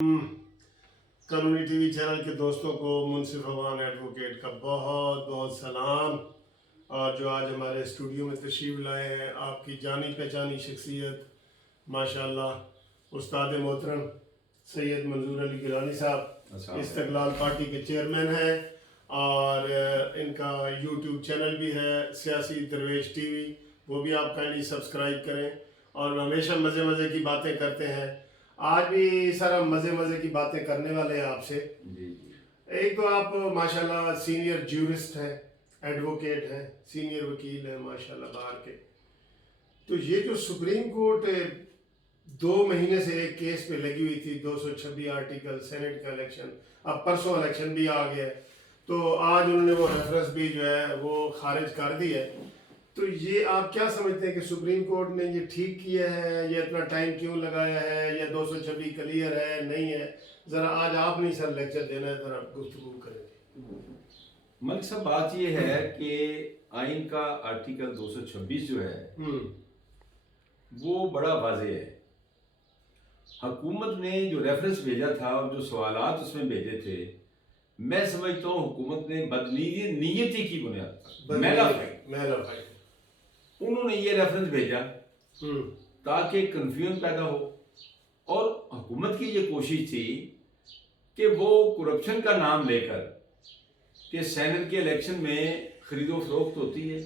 قانونی T V channel کے دوستوں کو منصف عوان ایڈوکیٹ کا بہت بہت سلام. اور جو آج ہمارے اسٹوڈیو میں تشریف لائے ہیں آپ کی جانی پہچانی شخصیت ماشاءاللہ استاد محترم سید منظور علی گیلانی صاحب استقلال پارٹی کے چیئرمین ہیں اور ان کا یوٹیوب چینل بھی ہے سیاسی درویش ٹی وی، وہ بھی آپ کائنڈلی سبسکرائب کریں. اور ہمیشہ مزے کی باتیں کرتے ہیں. آج بھی سر ہم مزے کی باتیں کرنے والے ہیں آپ سے. ایک تو آپ ماشاءاللہ سینئر جیورسٹ ہیں، ایڈوکیٹ ہیں، سینئر وکیل ہیں ماشاءاللہ باہر کے. تو یہ جو سپریم کورٹ 2 مہینے سے ایک کیس پہ لگی ہوئی تھی 226 آرٹیکل سینٹ کا الیکشن، اب پرسوں الیکشن بھی آ گیا ہے، تو آج انہوں نے وہ ریفرنس بھی جو ہے وہ خارج کر دی ہے. تو یہ آپ کیا سمجھتے ہیں کہ سپریم کورٹ نے یہ ٹھیک کیا ہے یا اتنا ٹائم کیوں لگایا ہے یا 226 کلیئر ہے نہیں ہے؟ ذرا آج آپ نہیں سر لیکچر دینا ہے، ذرا گفتگو کریں گے. ملک صاحب بات یہ ہے کہ آئین کا آرٹیکل 226 جو ہے وہ بڑا واضح ہے. حکومت نے جو ریفرنس بھیجا تھا اور جو سوالات اس میں بھیجے تھے، میں سمجھتا ہوں حکومت نے بدنیتی کی بنیاد پر انہوں نے یہ ریفرنس بھیجا تاکہ کنفیوژن پیدا ہو. اور حکومت کی یہ کوشش تھی کہ وہ کرپشن کا نام لے کر کہ سینٹ کے الیکشن میں خرید و فروخت ہوتی ہے،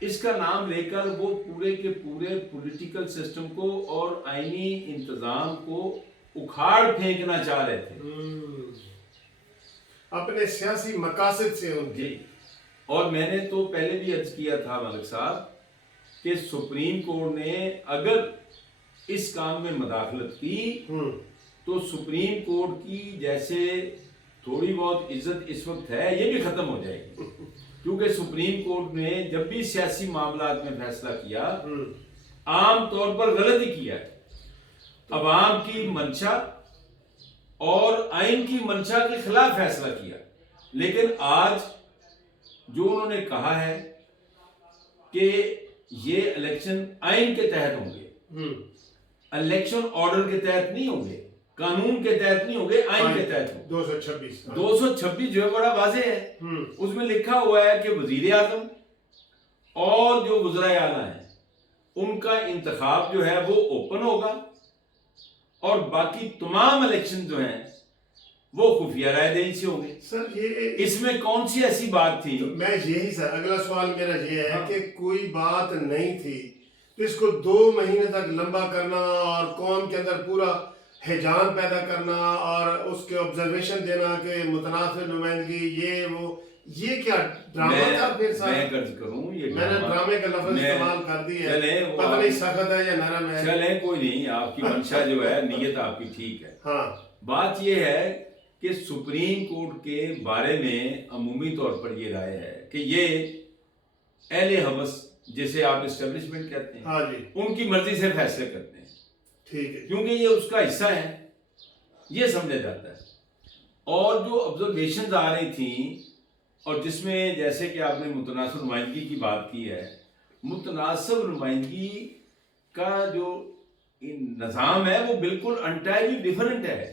اس کا نام لے کر وہ پورے کے پورے پولیٹیکل سسٹم کو اور آئینی انتظام کو اکھاڑ پھینکنا چاہ رہے تھے اپنے سیاسی مقاصد سے. جی، اور میں نے تو پہلے بھی عرض کیا تھا ملک صاحب کہ سپریم کورٹ نے اگر اس کام میں مداخلت کی تو سپریم کورٹ کی جیسے تھوڑی بہت عزت اس وقت ہے یہ بھی ختم ہو جائے گی. کیونکہ سپریم کورٹ نے جب بھی سیاسی معاملات میں فیصلہ کیا عام طور پر غلط ہی کیا ہے. عوام کی منشا اور آئین کی منشا کے خلاف فیصلہ کیا. لیکن آج جو انہوں نے کہا ہے کہ یہ الیکشن آئین کے تحت ہوں گے، الیکشن آرڈر کے تحت نہیں ہوں گے، قانون کے تحت نہیں ہوں گے، آئین کے تحت ہوں گے. 226 جو ہے بڑا واضح ہے. اس میں لکھا ہوا ہے کہ وزیر اعظم اور جو وزراء اعلیٰ ہیں ان کا انتخاب جو ہے وہ اوپن ہوگا اور باقی تمام الیکشن جو ہیں وہ خفیہ رائے دہی سے ہوں گے. سر یہ اس میں کون سی ایسی بات تھی؟ میں یہی سر اگلا سوال میرا یہ ہے کہ کوئی بات نہیں تھی تو اس کو 2 مہینے تک لمبا کرنا اور قوم کے اندر پورا ہیجان پیدا کرنا اور اس کے آبزرویشن دینا کہ متناسب نمائندگی یہ کیا ڈرامہ تھا؟ پھر سر میں عرض کروں یہ میں نے ڈرامے کا لفظ استعمال کر دی ہے، پتہ نہیں سخت ہے یا نرم ہے. چلیں کوئی نہیں، آپ کی منشا جو ہے نیت آپ کی ٹھیک ہے. ہاں بات یہ ہے کہ سپریم کورٹ کے بارے میں عمومی طور پر یہ رائے ہے کہ یہ اہل حوث جسے آپ اسٹیبلشمنٹ کہتے ہیں، ہاں جی، ان کی مرضی سے فیصلے کرتے ہیں. ٹھیک ہے، کیونکہ یہ اس کا حصہ ہے، یہ سمجھا جاتا ہے. اور جو آبزرویشنز آ رہی تھیں اور جس میں جیسے کہ آپ نے متناسب نمائندگی کی بات کی ہے، متناسب نمائندگی کا جو نظام ہے وہ بالکل انٹائرلی ڈیفرنٹ ہے.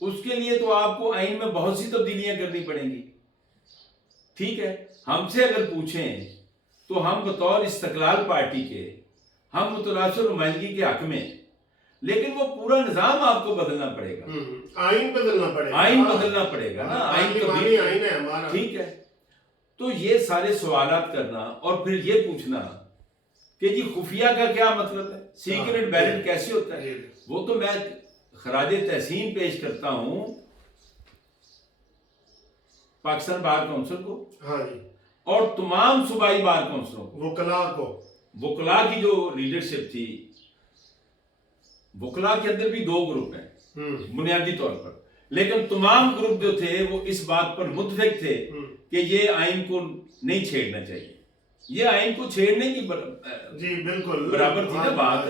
اس کے لیے تو آپ کو آئین میں بہت سی تبدیلیاں کرنی پڑیں گی. ٹھیک ہے، ہم سے اگر پوچھیں تو ہم بطور استقلال پارٹی کے ہم متناسب نمائندگی کے حق میں، لیکن وہ پورا نظام آپ کو بدلنا پڑے گا. آئین بدلنا پڑے گا نا، آئین ہے ہمارا. ٹھیک ہے، تو یہ سارے سوالات کرنا اور پھر یہ پوچھنا کہ جی خفیہ کا کیا مطلب ہے، سیکرٹ بیلٹ کیسے ہوتا ہے، وہ تو میں خراج تحسین پیش کرتا ہوں پاکستان بار کونسل کو اور تمام صوبائی بار کونسلوں کو. وکلاء کی جو لیڈرشپ تھی، وکلاء کے اندر بھی 2 گروپ ہیں بنیادی طور پر، لیکن تمام گروپ جو تھے وہ اس بات پر متفق تھے کہ یہ آئین کو نہیں چھیڑنا چاہیے. یہ آئین کو چھیڑنے کی برابر تھی نا بات.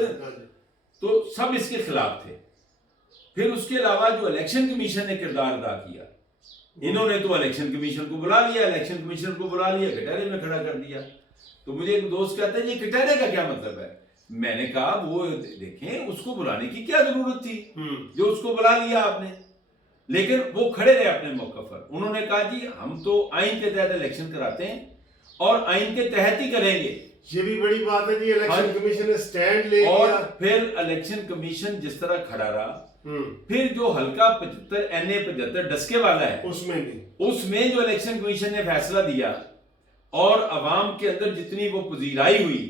تو سب اس کے خلاف تھے. پھر اس کے علاوہ جو الیکشن کمیشن نے کردار ادا کیا، انہوں نے تو الیکشن کمیشن کو بلا لیا، کٹہرے میں کھڑا کر دیا. تو مجھے ایک دوست کہتا ہے یہ کٹہرے کا کیا مطلب ہے؟ میں نے کہا وہ دیکھیں اس کو بلانے کی کیا ضرورت تھی جو اس کو بلا لیا آپ نے. لیکن وہ کھڑے رہے اپنے موقع پر. انہوں نے کہا جی ہم تو آئین کے تحت الیکشن کراتے ہیں اور آئین کے تحت ہی کریں گے. یہ بھی بڑی بات ہے جی, الیکشن کمیشن نے سٹینڈ لے لیا. اور پھر الیکشن کمیشن جس طرح کھڑا رہا, پھر جو حلقہ 75 NA 75 ڈسکے والا ہے اس میں جو الیکشن کمیشن نے فیصلہ دیا اور عوام کے اندر جتنی وہ پذیرائی ہوئی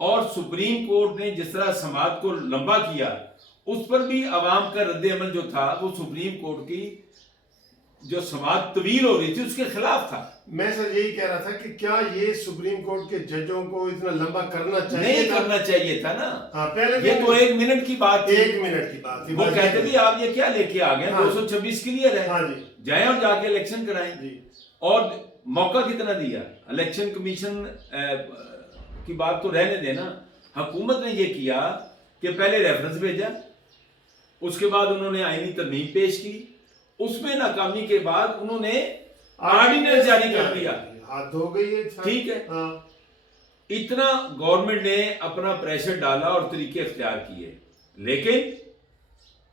اور سپریم کورٹ نے جس طرح سماعت کو لمبا کیا, اس پر بھی عوام کا رد عمل جو تھا وہ سپریم کورٹ کی جو سماعت طویل ہو رہی تھی اس کے خلاف تھا. میں سر یہی کہہ رہا تھا کہ کیا یہ سپریم کورٹ کے ججوں کو اتنا لمبا کرنا چاہیے نہیں کرنا چاہیے تھا نا. پہلے یہ تو 1 منٹ کی بات تھی. 1 منٹ کی بات تھی. وہ کہتے بھی آپ یہ کیا لے کے آ گئے, 226 کلیئر ہے, جائیں اور جا کے الیکشن کرائیں. اور موقع کتنا دیا الیکشن کمیشن کی بات تو رہنے دینا. حکومت نے یہ کیا کہ پہلے ریفرنس بھیجا, اس کے بعد انہوں نے آئینی ترمیم پیش کی, اس میں ناکامی کے بعد انہوں نے آرڈیننس جاری کر دیا. ہاتھ ہو گئی ہے. ٹھیک ہے, اتنا گورنمنٹ نے اپنا پریشر ڈالا اور طریقے اختیار کیے, لیکن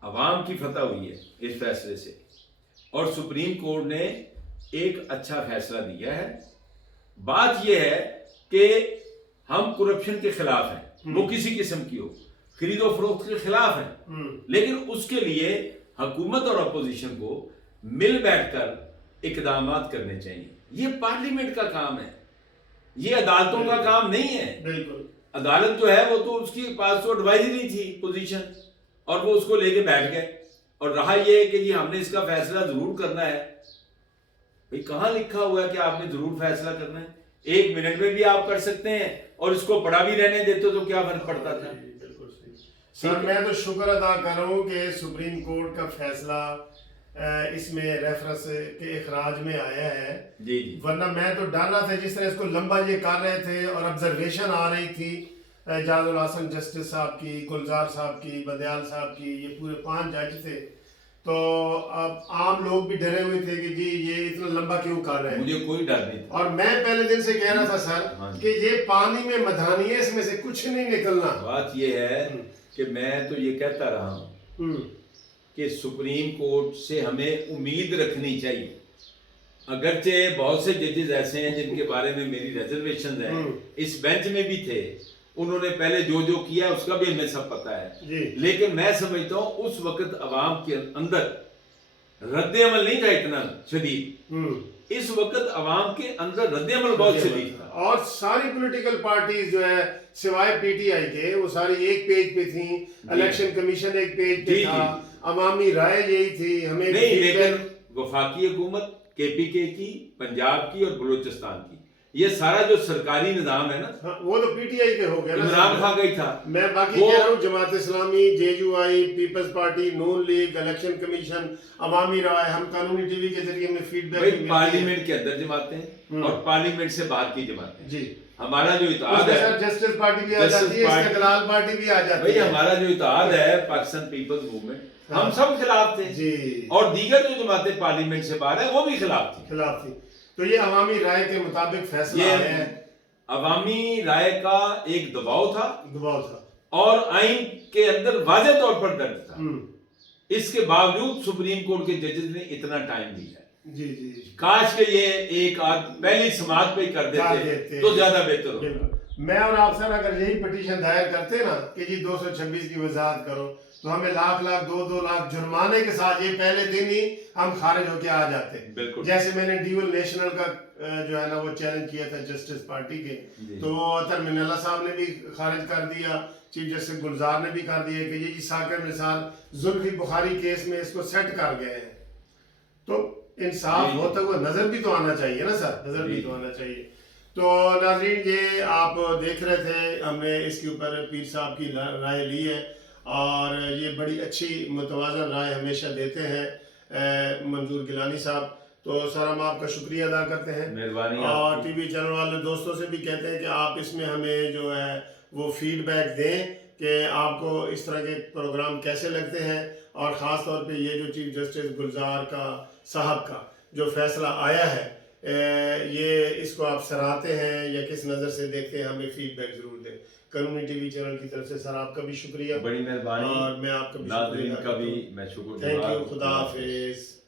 عوام کی فتح ہوئی ہے اس فیصلے سے. اور سپریم کورٹ نے ایک اچھا فیصلہ دیا ہے. بات یہ ہے کہ ہم کرپشن کے خلاف ہیں, وہ کسی قسم کی ہو, خرید و فروخت کے خلاف ہیں, لیکن اس کے لیے حکومت اور اپوزیشن کو مل بیٹھ کر اقدامات کرنے چاہیے. یہ پارلیمنٹ کا کام ہے, یہ عدالتوں کا کام نہیں ہے. بالکل. عدالت جو ہے وہ تو اس کی پاس تو ایڈوائزری تھی پوزیشن, اور وہ اس کو لے کے بیٹھ گئے. اور رہا یہ کہ جی ہم نے اس کا فیصلہ ضرور کرنا ہے. بھئی کہاں لکھا ہوا ہے کہ آپ نے ضرور فیصلہ کرنا ہے؟ 1 منٹ میں بھی آپ کر سکتے ہیں, اور اس کو پڑھا بھی رہنے دیتے تو کیا فرق پڑتا تھا. سر میں تو شکر ادا کر رہا ہوں کہ سپریم کورٹ کا فیصلہ اس میں ریفرنس کے اخراج میں آیا ہے. جی جی, ورنہ میں تو ڈالا تھا جس طرح اس کو لمبا یہ کر رہے تھے اور آبزرویشن آ رہی تھی جاز الحسن جسٹس صاحب کی, گلزار صاحب کی, بدیال صاحب کی, یہ پورے 5 جج تھے. تو اب عام لوگ بھی ڈرے ہوئے تھے کہ جی یہ اتنا لمبا کیوں کر رہے ہیں. مجھے کوئی ڈر نہیں تھا. اور میں پہلے دن سے کہہ رہا تھا سر کہ یہ پانی میں مدھانی ہے, اس میں سے کچھ نہیں نکلنا. بات یہ ہے کہ میں تو یہ کہتا رہا ہوں کہ سپریم کورٹ سے ہمیں امید رکھنی چاہیے. اگرچہ بہت سے ججز ایسے ہیں جن کے بارے میں میری ریزرویشنز ہیں, اس بینچ میں بھی تھے, انہوں نے پہلے جو کیا اس کا بھی ہمیں سب پتا ہے. لیکن میں سمجھتا ہوں اس وقت عوام کے اندر رد عمل نہیں تھا اتنا شدید, اس وقت عوام کے اندر رد عمل بہت شدید تھا. اور ساری پولیٹیکل پارٹیز جو ہے سوائے PTI کے وہ ساری ایک پیج پہ تھیں, الیکشن کمیشن ایک پیج پہ تھا, عوامی رائے یہی تھی. ہمیں نہیں, لیکن وفاقی حکومت KPK کی, پنجاب کی اور بلوچستان کی, یہ سارا جو سرکاری نظام ہے نا وہ تو PTI کے ہو گیا نا. عمران خان کا ہی تھا. میں باقی کہہ رہا ہوں Jamaat Islami, JUI, Peoples party, نون لیگ, الیکشن کمیشن, عوامی رائے, ہم قانونی TV کے ذریعے میں فیڈ بیک. پارلیمنٹ کے اندر جماعتیں اور پارلیمنٹ سے باہر کی جماعتیں. جی, ہمارا جو اتحاد ہے, جسٹس پارٹی بھی آ جاتی ہے, استقلال پارٹی بھی آ جاتی ہے. ہمارا جو اتحاد ہے پاکستان پیپلز موومنٹ, ہم سب خلاف تھے جی, اور دیگر جو جماعتیں پارلیمنٹ سے باہر ہیں وہ بھی خلاف تھی. تو یہ عوامی رائے کے مطابق فیصلہ آیا ہے. عوامی رائے کا ایک دباؤ تھا اور آئین کے اندر واضح طور پر درج تھا. اس کے باوجود سپریم کورٹ کے ججز نے اتنا ٹائم دیا. جی, کاش کہ یہ ایک آدھ پہلی سماعت پہ کر دیتے تو زیادہ بہتر ہوگا. میں اور آپ سر اگر یہی پٹیشن دائر کرتے نا کہ جی 226 کی وضاحت کرو, تو ہمیں لاکھ 2 لاکھ جرمانے کے ساتھ یہ پہلے دن ہی ہم خارج ہو کے آ جاتے. جیسے میں نے ڈیول نیشنل کا جو ہے نا وہ چیلنج کیا تھا جسٹس پارٹی کے, تو اطہر من اللہ صاحب نے بھی خارج کر دیا, چیف جسٹس گلزار نے بھی کر دیا کہ یہ ثاقب نثار زلفی بخاری کیس میں اس کو سیٹ کر گئے ہیں. تو انصاف ہوتا ہوا نظر بھی تو آنا چاہیے نا سر, نظر بھی تو آنا چاہیے. تو ناظرین یہ آپ دیکھ رہے تھے, ہم نے اس کے اوپر پیر صاحب کی رائے لی ہے, اور یہ بڑی اچھی متوازن رائے ہمیشہ دیتے ہیں منظور گیلانی صاحب. تو سر ہم آپ کا شکریہ ادا کرتے ہیں, مہربانی. اور TV چینل والے دوستوں سے بھی کہتے ہیں کہ آپ اس میں ہمیں جو ہے وہ فیڈ بیک دیں کہ آپ کو اس طرح کے پروگرام کیسے لگتے ہیں, اور خاص طور پہ یہ جو چیف جسٹس گلزار کا صاحب کا جو فیصلہ آیا ہے یہ اس کو آپ سراہتے ہیں یا کس نظر سے دیکھتے ہیں, ہمیں فیڈ بیک ضرور دیں. قانونی ٹی وی چینل کی طرف سے. سر آپ کا بھی شکریہ, بڑی مہربانی, اور میں آپ کا بھی ناظرین شکریہ کا بھی میں شکر تھینک گزار یو. ہوں. خدا حافظ.